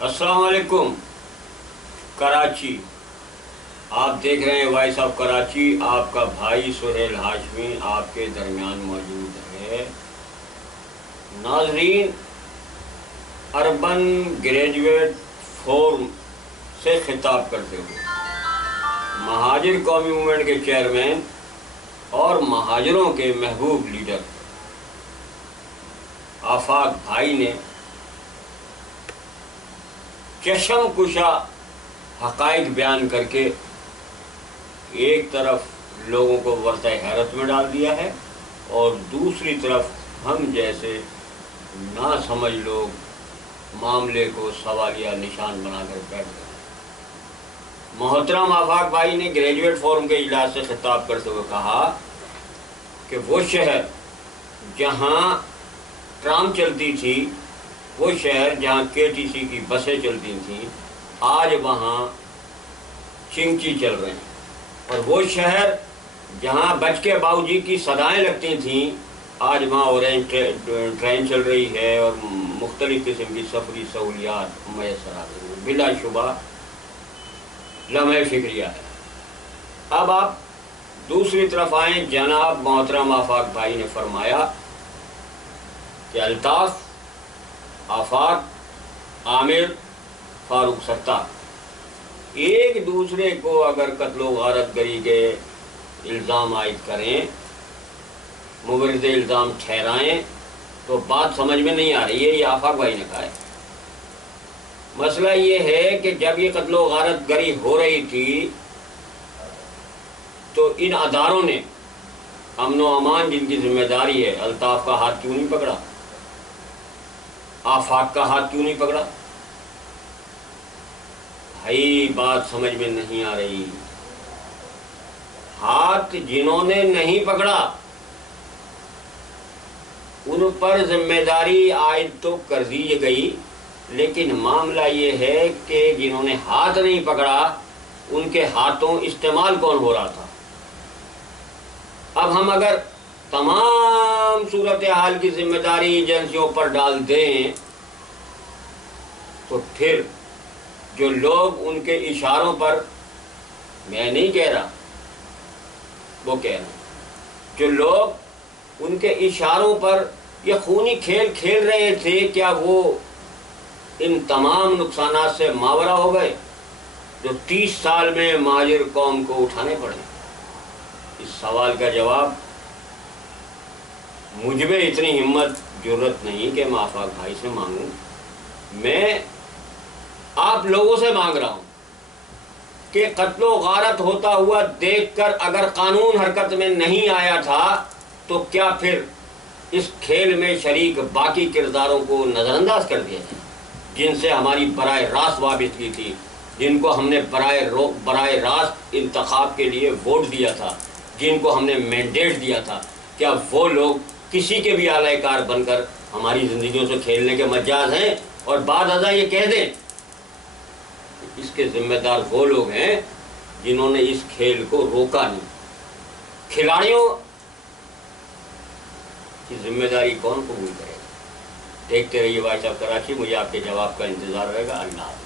السلام علیکم کراچی، آپ دیکھ رہے ہیں وائس آف کراچی۔ آپ کا بھائی سہیل ہاشمی آپ کے درمیان موجود ہے۔ ناظرین، اربن گریجویٹ فورم سے خطاب کرتے ہوئے مہاجر قومی موومنٹ کے چیئرمین اور مہاجروں کے محبوب لیڈر آفاق بھائی نے چشم کشا حقائق بیان کر کے ایک طرف لوگوں کو ورطہ حیرت میں ڈال دیا ہے اور دوسری طرف ہم جیسے ناسمجھ لوگ معاملے کو سوالیہ نشان بنا کر بیٹھ گئے۔ محترم آفاق بھائی نے گریجویٹ فورم کے اجلاس سے خطاب کرتے ہوئے کہا کہ وہ شہر جہاں ٹرام چلتی تھی، وہ شہر جہاں KTC کی بسیں چلتی تھیں، آج وہاں چنگچی چل رہے ہیں، اور وہ شہر جہاں بچ کے باؤجی کی صدائیں لگتی تھیں، آج وہاں اورینج ٹرین چل رہی ہے اور مختلف قسم کی سفری سہولیات میسر آ رہی ہیں۔ بلا شبہ لمحہ فکریہ ہے۔ اب آپ دوسری طرف آئیں۔ جناب محترم آفاق بھائی نے فرمایا کہ الطاف، آفاق، عامر، فاروق ستار ایک دوسرے کو اگر قتل و غارت گری کے الزام عائد کریں، مورد الزام ٹھہرائیں، تو بات سمجھ میں نہیں آ رہی ہے۔ یہ آفاق بھائی نے کہا ہے۔ مسئلہ یہ ہے کہ جب یہ قتل و غارت گری ہو رہی تھی تو ان اداروں نے امن و امان جن کی ذمہ داری ہے، الطاف کا ہاتھ کیوں نہیں پکڑا؟ آفاق کا ہاتھ کیوں نہیں پکڑا؟ بھائی بات سمجھ میں نہیں آ رہی۔ ہاتھ جنہوں نے نہیں پکڑا ان پر ذمہ داری عائد تو کر دی گئی، لیکن معاملہ یہ ہے کہ جنہوں نے ہاتھ نہیں پکڑا ان کے ہاتھوں استعمال کون ہو رہا تھا؟ اب ہم اگر تمام صورتحال کی ذمہ داری ایجنسیوں پر ڈال دیں تو پھر جو لوگ ان کے اشاروں پر، میں نہیں کہہ رہا، وہ کہہ رہا، جو لوگ ان کے اشاروں پر یہ خونی کھیل کھیل رہے تھے، کیا وہ ان تمام نقصانات سے ماورا ہو گئے جو 30 سال میں مہاجر قوم کو اٹھانے پڑے؟ اس سوال کا جواب مجھ میں اتنی ہمت جرت نہیں کہ میں آفاق بھائی سے مانگوں۔ میں آپ لوگوں سے مانگ رہا ہوں کہ قتل و غارت ہوتا ہوا دیکھ کر اگر قانون حرکت میں نہیں آیا تھا تو کیا پھر اس کھیل میں شریک باقی کرداروں کو نظر انداز کر دیا جائے جن سے ہماری براہ راست وابستگی تھی، جن کو ہم نے براہ راست انتخاب کے لیے ووٹ دیا تھا، جن کو ہم نے مینڈیٹ دیا تھا؟ کیا وہ لوگ کسی کے بھی اعلی کار بن کر ہماری زندگیوں سے کھیلنے کے مجاز ہیں؟ اور بعد ازاں یہ کہہ دیں اس کے ذمہ دار وہ لوگ ہیں جنہوں نے اس کھیل کو روکا نہیں۔ کھلاڑیوں کی ذمہ داری کون قبول کرے گا؟ دیکھتے رہیے وائس آف کراچی۔ مجھے آپ کے جواب کا انتظار رہے گا۔ اللہ حافظ۔